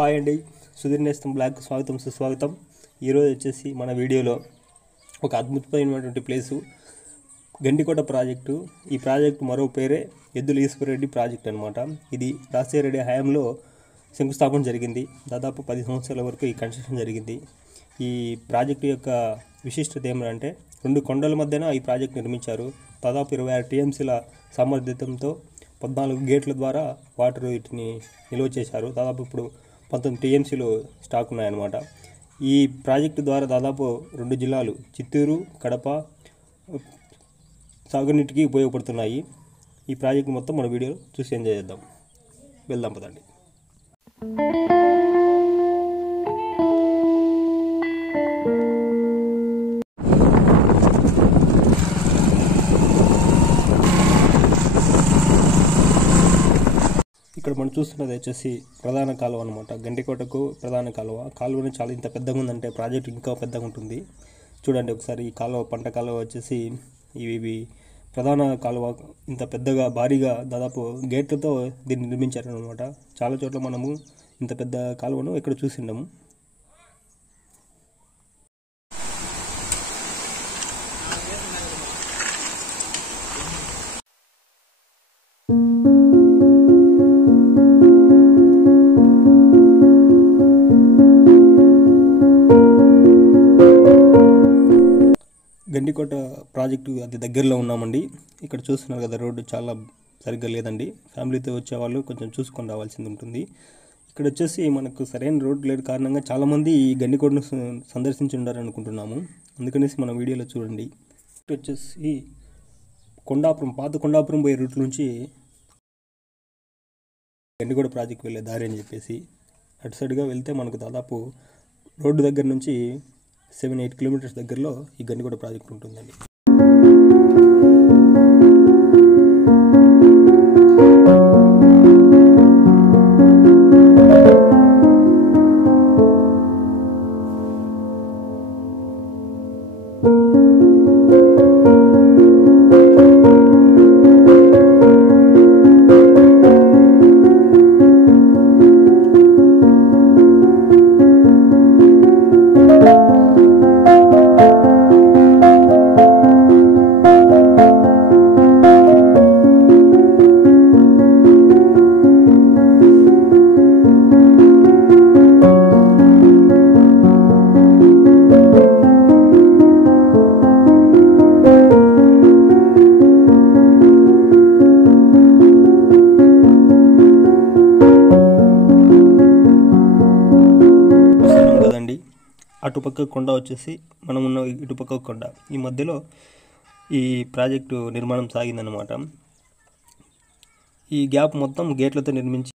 Hi అండి, సుధీర్ నేస్తం బ్లాగ్కు స్వాగతం సుస్వాగతం. ఈరోజు వచ్చేసి మన వీడియోలో ఒక అద్భుతమైనటువంటి ప్లేసు గండికోట ప్రాజెక్టు. ఈ ప్రాజెక్టు మరో పేరే ఎద్దుల ఈశ్వరరెడ్డి ప్రాజెక్ట్ అనమాట. ఇది రాజశేఖర రెడ్డి హయాంలో శంకుస్థాపన జరిగింది. దాదాపు 10 సంవత్సరాల వరకు ఈ కన్స్ట్రక్షన్ జరిగింది. ఈ ప్రాజెక్టు యొక్క విశిష్టత ఏమంటే 2 కొండల మధ్యన ఈ ప్రాజెక్ట్ నిర్మించారు. దాదాపు 26 టీఎంసీల సామర్థ్యంతో 14 గేట్ల ద్వారా వాటర్ వీటిని నిల్వ చేశారు. దాదాపు ఇప్పుడు 19 టీఎంసీలు స్టాక్ ఉన్నాయన్నమాట. ఈ ప్రాజెక్టు ద్వారా దాదాపు 2 జిల్లాలు చిత్తూరు, కడప సాగునీటికి ఉపయోగపడుతున్నాయి. ఈ ప్రాజెక్టు మొత్తం మన వీడియో చూసి ఎంజాయ్ చేద్దాం. వెళ్దాం పదండి. ఇక్కడ మనం చూస్తున్నది వచ్చేసి ప్రధాన కాలువ అనమాట. గండికోటకు ప్రధాన కాలువని చాలా ఇంత పెద్దగా ఉందంటే ప్రాజెక్ట్ ఇంకా పెద్దగా ఉంటుంది. చూడండి ఒకసారి ఈ కాలువ, పంట కాలువ వచ్చేసి ఇవి ప్రధాన కాలువ ఇంత పెద్దగా భారీగా దాదాపు గేట్లతో దీన్ని నిర్మించారనమాట. చాలా చోట్ల మనము ఇంత పెద్ద కాలువను ఇక్కడ చూసిండాము. గండికోట ప్రాజెక్టు అది దగ్గరలో ఉన్నామండి. ఇక్కడ చూస్తున్నారు కదా, రోడ్డు చాలా సరిగ్గా లేదండి. ఫ్యామిలీతో వచ్చేవాళ్ళు కొంచెం చూసుకొని రావాల్సింది ఉంటుంది. ఇక్కడ వచ్చేసి మనకు సరైన రోడ్డు లేని కారణంగా చాలామంది ఈ గండికోటను సందర్శించి ఉండారు అనుకుంటున్నాము. అందుకనేసి మన వీడియోలో చూడండి. ఇక్కడ వచ్చేసి కొండాపురం, పాత కొండాపురం పోయే రూట్ నుంచి గండికోట ప్రాజెక్ట్ వెళ్ళే దారి అని చెప్పేసి అటు సైడ్గా వెళ్తే మనకు దాదాపు రోడ్డు దగ్గర నుంచి 7-8 కిలోమీటర్స్ దగ్గరలో ఈ గండికోట ప్రాజెక్ట్ ఉంటుందండి. అటుపక్క కొండ వచ్చేసి మనం ఉన్న ఇటుపక్క కొండ, ఈ మధ్యలో ఈ ప్రాజెక్టు నిర్మాణం సాగిందనమాట. ఈ గ్యాప్ మొత్తం గేట్లతో నిర్మించి